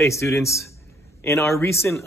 Hey students, in our recent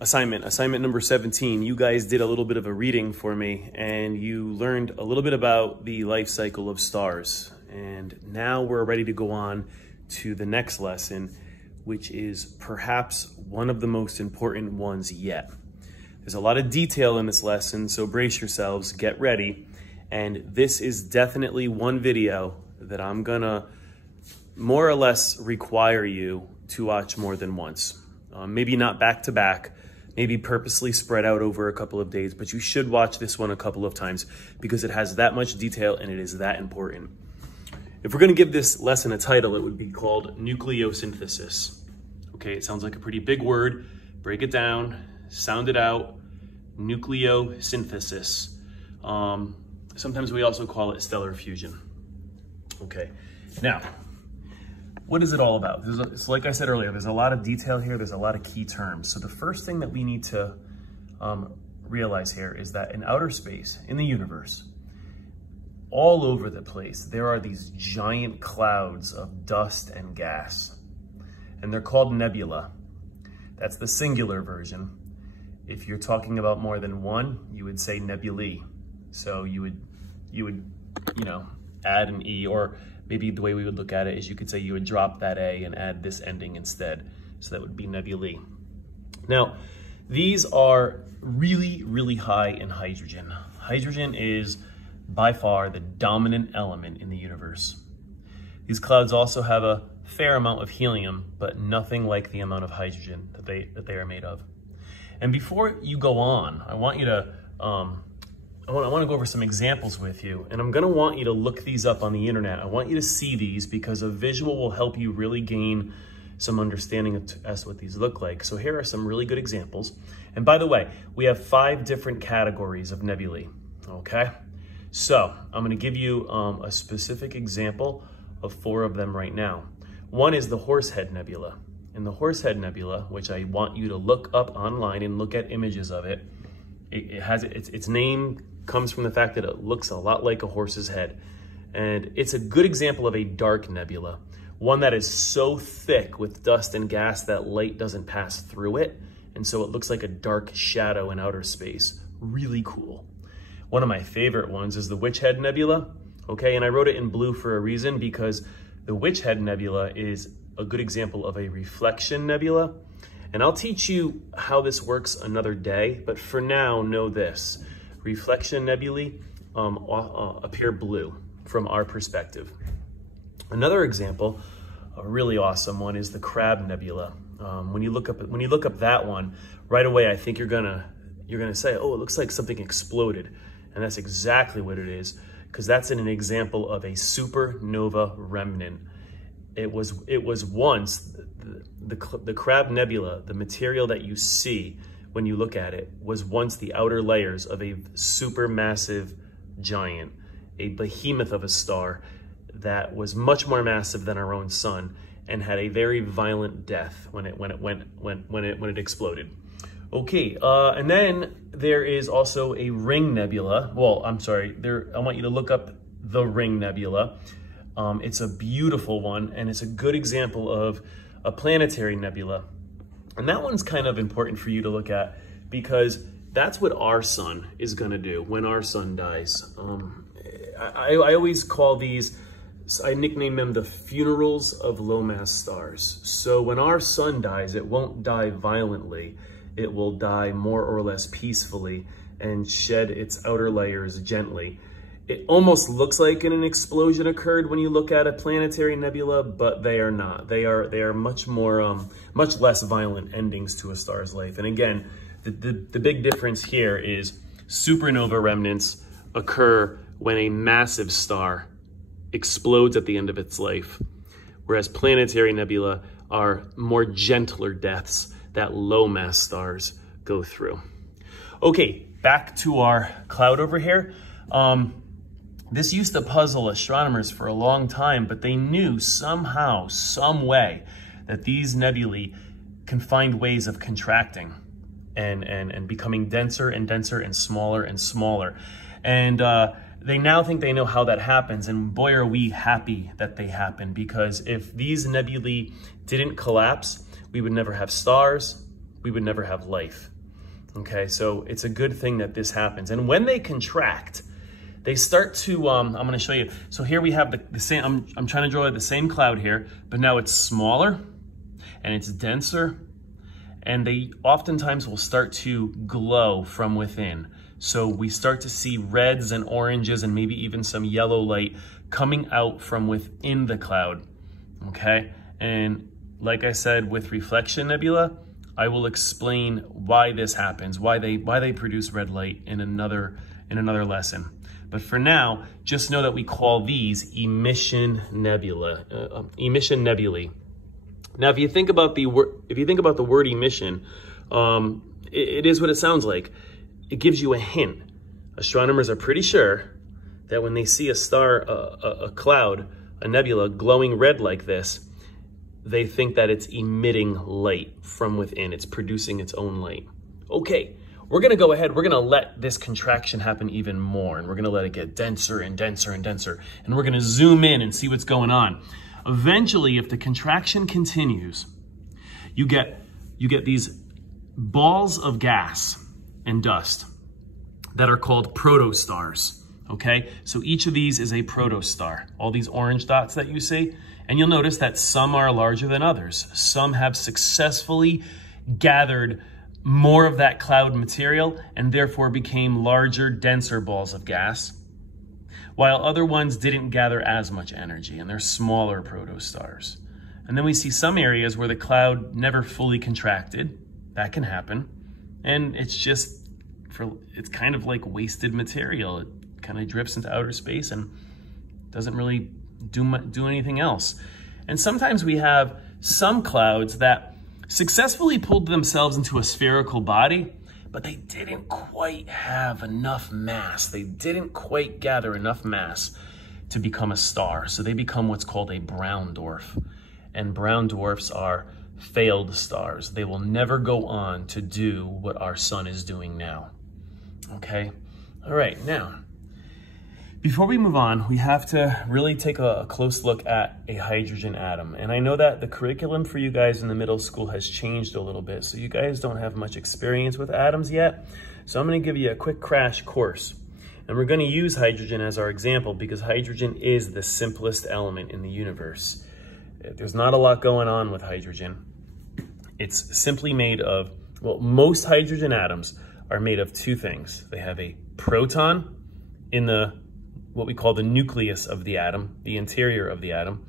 assignment number 17, you guys did a little bit of a reading for me and you learned a little bit about the life cycle of stars. And now we're ready to go on to the next lesson, which is perhaps one of the most important ones yet. There's a lot of detail in this lesson, so brace yourselves, get ready. And this is definitely one video that I'm gonna more or less require you to watch more than once. Maybe not back to back, maybe purposely spread out over a couple of days, but you should watch this one a couple of times because it has that much detail and it is that important. If we're gonna give this lesson a title, it would be called Nucleosynthesis. Okay, it sounds like a pretty big word. Break it down, sound it out, nucleosynthesis. Sometimes we also call it stellar fusion. Okay, now, what is it all about? So like I said earlier, there's a lot of detail here, there's a lot of key terms. So the first thing that we need to realize here is that in outer space, in the universe, all over the place, there are these giant clouds of dust and gas, and they're called nebula. That's the singular version. If you're talking about more than one, you would say nebulae. So you would, add an E, or maybe the way we would look at it is you could say you would drop that A and add this ending instead. So that would be nebulae. Now, these are really, really high in hydrogen. Hydrogen is by far the dominant element in the universe. These clouds also have a fair amount of helium, but nothing like the amount of hydrogen that they are made of. And before you go on, I want you to, I want to go over some examples with you, and I'm going to want you to look these up on the internet. I want you to see these because a visual will help you really gain some understanding as to what these look like. So here are some really good examples. And by the way, we have 5 different categories of nebulae, okay? So I'm going to give you a specific example of 4 of them right now. One is the Horsehead Nebula. In the Horsehead Nebula, which I want you to look up online and look at images of it, its name comes from the fact that it looks a lot like a horse's head. And it's a good example of a dark nebula, one that is so thick with dust and gas that light doesn't pass through it. And so it looks like a dark shadow in outer space. Really cool. One of my favorite ones is the Witch Head Nebula. Okay, and I wrote it in blue for a reason because the Witch Head Nebula is a good example of a reflection nebula. And I'll teach you how this works another day, but for now, know this. Reflection nebulae appear blue from our perspective. Another example, a really awesome one, is the Crab Nebula. When you look up that one, right away I think you're gonna say, oh, it looks like something exploded, and that's exactly what it is, because that's an example of a supernova remnant. It was once the Crab Nebula, the material that you see when you look at it, was once the outer layers of a supermassive giant, a behemoth of a star that was much more massive than our own sun and had a very violent death when it exploded. Okay, and then there is also a Ring Nebula. Well, I'm sorry, I want you to look up the Ring Nebula. It's a beautiful one, and it's a good example of a planetary nebula. And that one's kind of important for you to look at because that's what our sun is gonna do when our sun dies. I always call these, I nickname them the funerals of low mass stars. So when our sun dies, it won't die violently. It will die more or less peacefully and shed its outer layers gently. It almost looks like an explosion occurred when you look at a planetary nebula, but they are not. They are much more, much less violent endings to a star's life. And again, the big difference here is supernova remnants occur when a massive star explodes at the end of its life, whereas planetary nebula are more gentler deaths that low mass stars go through. Okay, back to our cloud over here. This used to puzzle astronomers for a long time, but they knew somehow, some way, that these nebulae can find ways of contracting and becoming denser and denser and smaller and smaller. And they now think they know how that happens, and boy, are we happy that they happen, because if these nebulae didn't collapse, we would never have stars, we would never have life. Okay, so it's a good thing that this happens. And when they contract, they start to, I'm gonna show you. So here we have the same, I'm trying to draw the same cloud here, but now it's smaller and it's denser, and they oftentimes will start to glow from within. So we start to see reds and oranges and maybe even some yellow light coming out from within the cloud, okay? And like I said, with reflection nebula, I will explain why this happens, why they produce red light in another lesson. But for now, just know that we call these emission nebulae. Now, if you think about the word emission, it is what it sounds like. It gives you a hint. Astronomers are pretty sure that when they see a star, a cloud, a nebula glowing red like this, they think that it's emitting light from within. It's producing its own light. Okay, we're gonna go ahead, we're gonna let this contraction happen even more, and we're gonna let it get denser and denser and denser, and we're gonna zoom in and see what's going on. Eventually, if the contraction continues, you get these balls of gas and dust that are called protostars, okay? So each of these is a protostar, all these orange dots that you see. And you'll notice that some are larger than others. Some have successfully gathered more of that cloud material and therefore became larger, denser balls of gas, while other ones didn't gather as much energy and they're smaller protostars. And then we see some areas where the cloud never fully contracted. That can happen. And it's kind of like wasted material. It kind of drifts into outer space and doesn't really do anything else. And sometimes we have some clouds that successfully pulled themselves into a spherical body, but they didn't quite have enough mass. They didn't quite gather enough mass to become a star. So they become what's called a brown dwarf. And brown dwarfs are failed stars. They will never go on to do what our sun is doing now. Okay? All right, now, before we move on, we have to really take a close look at a hydrogen atom. And I know that the curriculum for you guys in the middle school has changed a little bit, so you guys don't have much experience with atoms yet. So I'm going to give you a quick crash course. And we're going to use hydrogen as our example because hydrogen is the simplest element in the universe. There's not a lot going on with hydrogen. It's simply made of, well, most hydrogen atoms are made of two things. They have a proton in what we call the nucleus of the atom, the interior of the atom.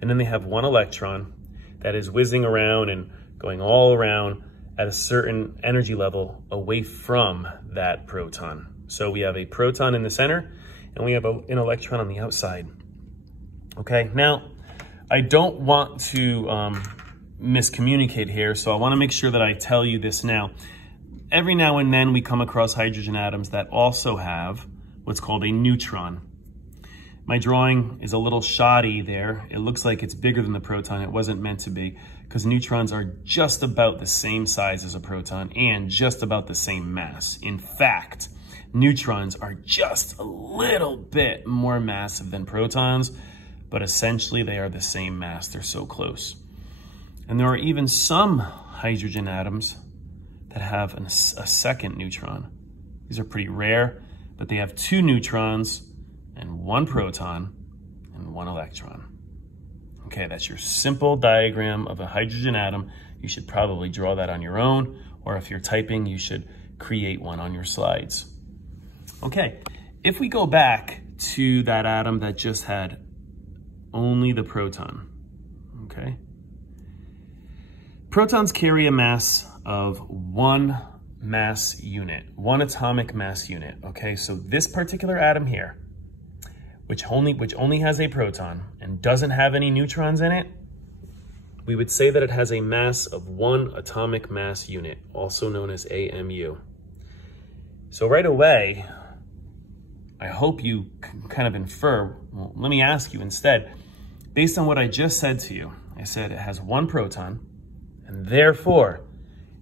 And then they have one electron that is whizzing around and going all around at a certain energy level away from that proton. So we have a proton in the center and we have an electron on the outside. Okay, now I don't want to miscommunicate here, so I want to make sure that I tell you this now. Every now and then we come across hydrogen atoms that also have what's called a neutron. My drawing is a little shoddy there. It looks like it's bigger than the proton. It wasn't meant to be because neutrons are just about the same size as a proton and just about the same mass. In fact, neutrons are just a little bit more massive than protons, but essentially they are the same mass. They're so close. And there are even some hydrogen atoms that have a second neutron. These are pretty rare, but they have two neutrons and one proton and one electron. Okay, that's your simple diagram of a hydrogen atom. You should probably draw that on your own, or if you're typing, you should create one on your slides. Okay, if we go back to that atom that just had only the proton, okay? Protons carry a mass of one mass unit, one atomic mass unit, okay? So this particular atom here, which only has a proton and doesn't have any neutrons in it, we would say that it has a mass of one atomic mass unit, also known as AMU. So right away, I hope you can kind of infer, well, let me ask you instead, based on what I just said to you, I said it has one proton, and therefore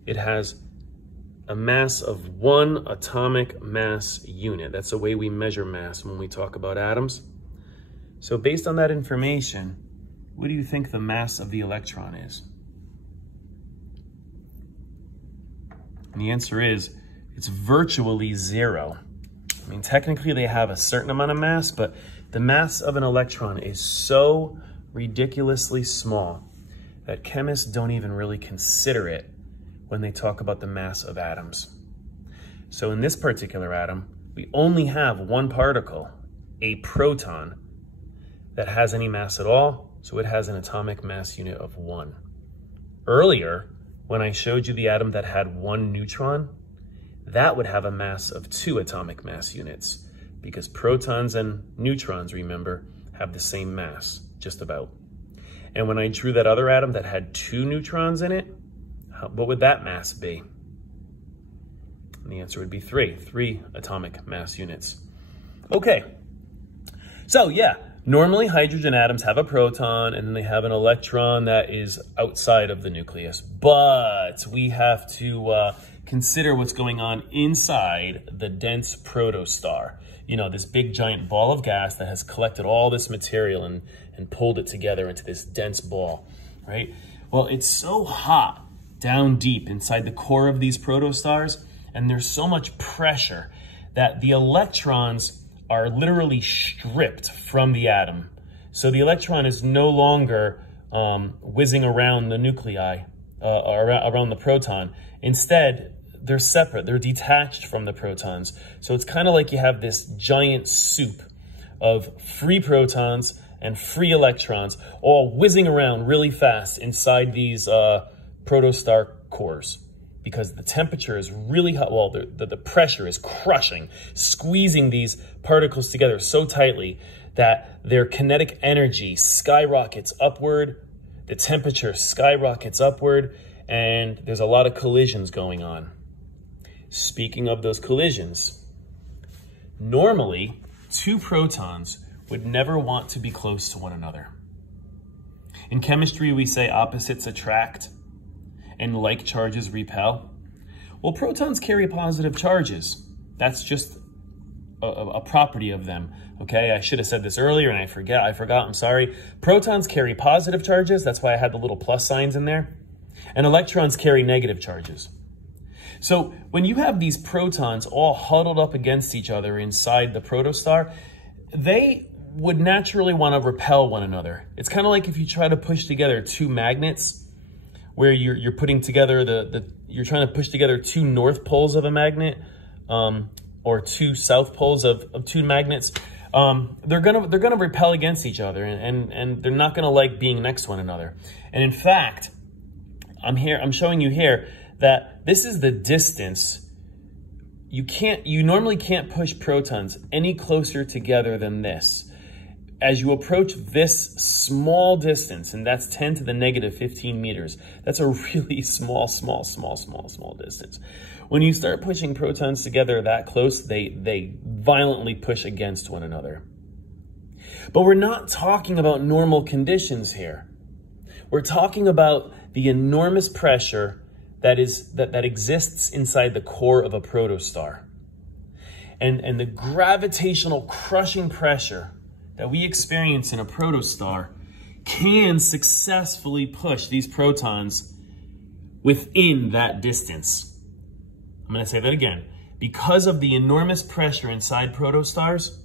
it has a mass of one atomic mass unit. That's the way we measure mass when we talk about atoms. So based on that information, what do you think the mass of the electron is? And the answer is, it's virtually zero. I mean, technically they have a certain amount of mass, but the mass of an electron is so ridiculously small that chemists don't even really consider it when they talk about the mass of atoms. So in this particular atom, we only have one particle, a proton, that has any mass at all, so it has an atomic mass unit of 1. Earlier, when I showed you the atom that had 1 neutron, that would have a mass of 2 atomic mass units, because protons and neutrons, remember, have the same mass, just about. And when I drew that other atom that had 2 neutrons in it, what would that mass be? And the answer would be 3 atomic mass units. Okay, so yeah, normally hydrogen atoms have a proton and then they have an electron that is outside of the nucleus, but we have to consider what's going on inside the dense protostar. You know, this big giant ball of gas that has collected all this material and pulled it together into this dense ball, right? Well, it's so hot down deep inside the core of these protostars, and there's so much pressure that the electrons are literally stripped from the atom. So the electron is no longer whizzing around the nuclei, around the proton. Instead, they're separate, they're detached from the protons. So it's kind of like you have this giant soup of free protons and free electrons all whizzing around really fast inside these protostar cores, because the temperature is really hot. Well, the pressure is crushing, squeezing these particles together so tightly that their kinetic energy skyrockets upward, the temperature skyrockets upward, and there's a lot of collisions going on. Speaking of those collisions, normally 2 protons would never want to be close to one another. In chemistry, we say opposites attract and like charges repel. Well, protons carry positive charges. That's just a property of them, okay? I should have said this earlier and I forgot, I'm sorry. Protons carry positive charges, that's why I had the little plus signs in there. And electrons carry negative charges. So when you have these protons all huddled up against each other inside the protostar, they would naturally want to repel one another. It's kind of like if you try to push together 2 magnets, where you're putting together you're trying to push together 2 north poles of a magnet, or 2 south poles of 2 magnets. They're gonna repel against each other, and they're not gonna like being next to one another. And in fact, I'm showing you here that this is the distance. You normally can't push protons any closer together than this. As you approach this small distance, and that's 10 to the negative 15 meters, that's a really small distance. When you start pushing protons together that close, they violently push against one another. But we're not talking about normal conditions here. We're talking about the enormous pressure that exists inside the core of a protostar. And the gravitational crushing pressure that we experience in a protostar can successfully push these protons within that distance. I'm going to say that again. Because of the enormous pressure inside protostars,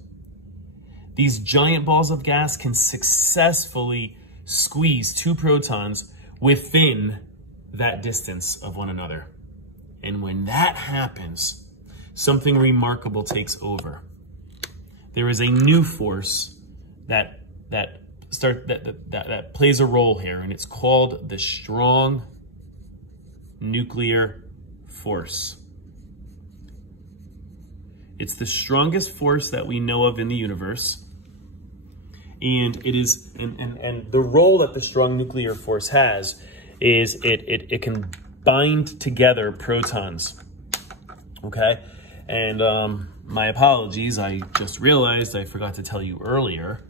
these giant balls of gas can successfully squeeze 2 protons within that distance of one another. And when that happens, something remarkable takes over. There is a new force that plays a role here, and it's called the strong nuclear force. It's the strongest force that we know of in the universe, and it is and the role that the strong nuclear force has is it can bind together protons. Okay, and my apologies, I just realized I forgot to tell you earlier.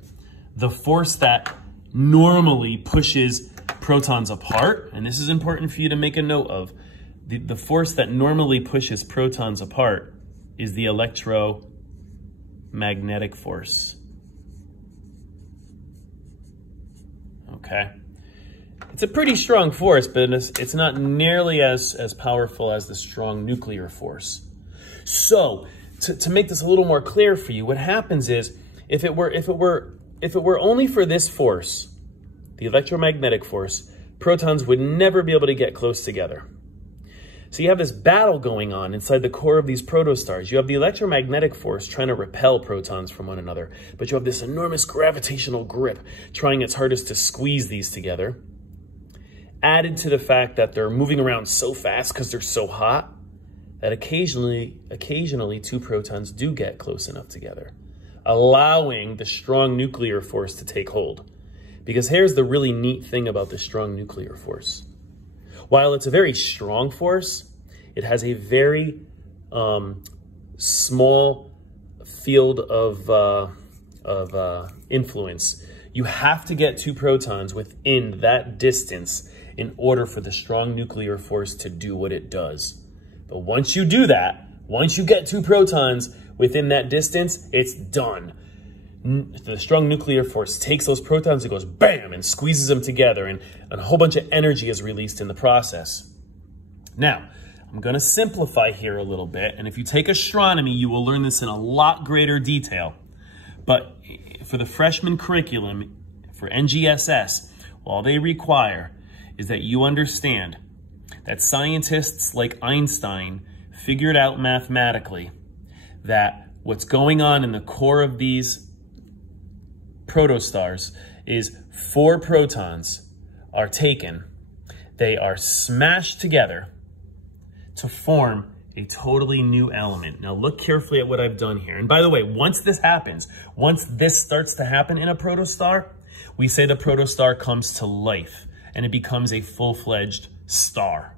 The force that normally pushes protons apart, and this is important for you to make a note of, the force that normally pushes protons apart is the electromagnetic force. Okay? It's a pretty strong force, but it's not nearly as powerful as the strong nuclear force. So to make this a little more clear for you, what happens is if it were only for this force, the electromagnetic force, protons would never be able to get close together. So you have this battle going on inside the core of these protostars. You have the electromagnetic force trying to repel protons from one another, but you have this enormous gravitational grip trying its hardest to squeeze these together. Added to the fact that they're moving around so fast because they're so hot that occasionally two protons do get close enough together, allowing the strong nuclear force to take hold. Because here's the really neat thing about the strong nuclear force. While it's a very strong force, it has a very small field of influence. You have to get two protons within that distance in order for the strong nuclear force to do what it does. But once you do that, once you get two protons within that distance, it's done. The strong nuclear force takes those protons and goes bam and squeezes them together, and a whole bunch of energy is released in the process. Now, I'm going to simplify here a little bit, and if you take astronomy, you will learn this in a lot greater detail. But for the freshman curriculum, for NGSS, all they require is that you understand that scientists like Einstein figured out mathematically that what's going on in the core of these protostars is 4 protons are taken, they are smashed together to form a totally new element. Now look carefully at what I've done here. And by the way, once this happens, once this starts to happen in a protostar, we say the protostar comes to life and it becomes a full-fledged star.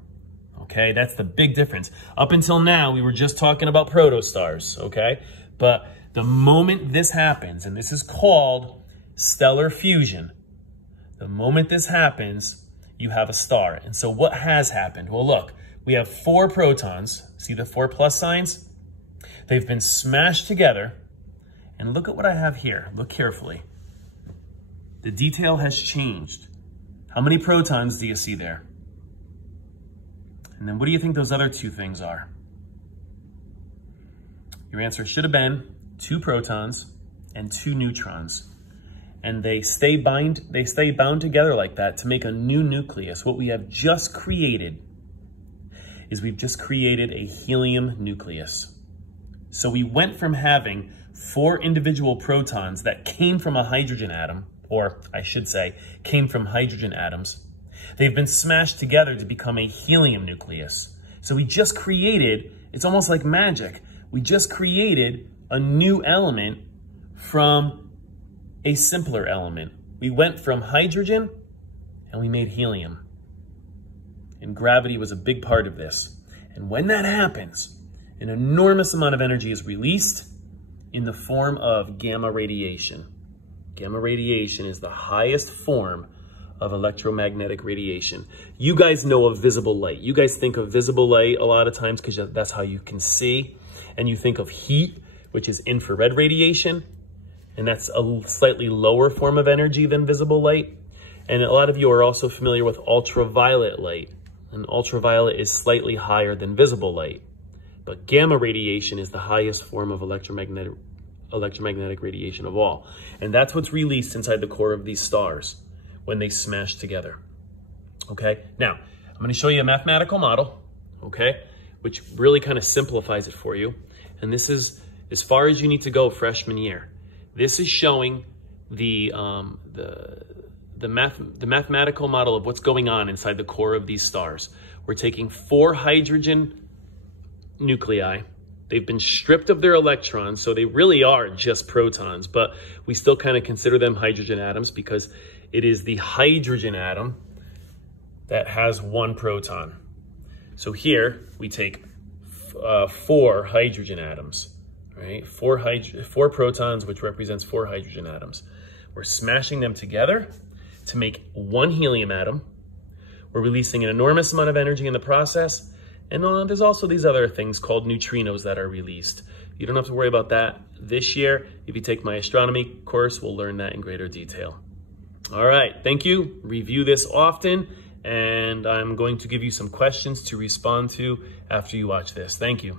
Okay, that's the big difference. Up until now, we were just talking about protostars, okay? But the moment this happens, and this is called stellar fusion, the moment this happens, you have a star. And so what has happened? Well, look, we have 4 protons. See the 4 plus signs? They've been smashed together. And look at what I have here. Look carefully. The detail has changed. How many protons do you see there? And then what do you think those other 2 things are? Your answer should have been 2 protons and 2 neutrons. And they stay bound together like that to make a new nucleus. What we have just created is we've just created a helium nucleus. So we went from having 4 individual protons that came from a hydrogen atom, or I should say, came from hydrogen atoms. They've been smashed together to become a helium nucleus. So we just created, it's almost like magic, we just created a new element from a simpler element. We went from hydrogen and we made helium. And gravity was a big part of this. And when that happens, an enormous amount of energy is released in the form of gamma radiation. Gamma radiation is the highest form of electromagnetic radiation. You guys know of visible light. You guys think of visible light a lot of times because that's how you can see. And you think of heat, which is infrared radiation. And that's a slightly lower form of energy than visible light. And a lot of you are also familiar with ultraviolet light. And ultraviolet is slightly higher than visible light. But gamma radiation is the highest form of electromagnetic radiation of all. And that's what's released inside the core of these stars when they smash together. Okay, now I'm going to show you a mathematical model, okay, which really kind of simplifies it for you. And this is as far as you need to go freshman year. This is showing the mathematical model of what's going on inside the core of these stars. We're taking 4 hydrogen nuclei. They've been stripped of their electrons, so they really are just protons, but we still kind of consider them hydrogen atoms because it is the hydrogen atom that has 1 proton. So here we take 4 hydrogen atoms, right? 4 protons, which represents 4 hydrogen atoms. We're smashing them together to make 1 helium atom. We're releasing an enormous amount of energy in the process. And there's also these other things called neutrinos that are released. You don't have to worry about that this year. If you take my astronomy course, we'll learn that in greater detail. All right, thank you. Review this often, and I'm going to give you some questions to respond to after you watch this. Thank you.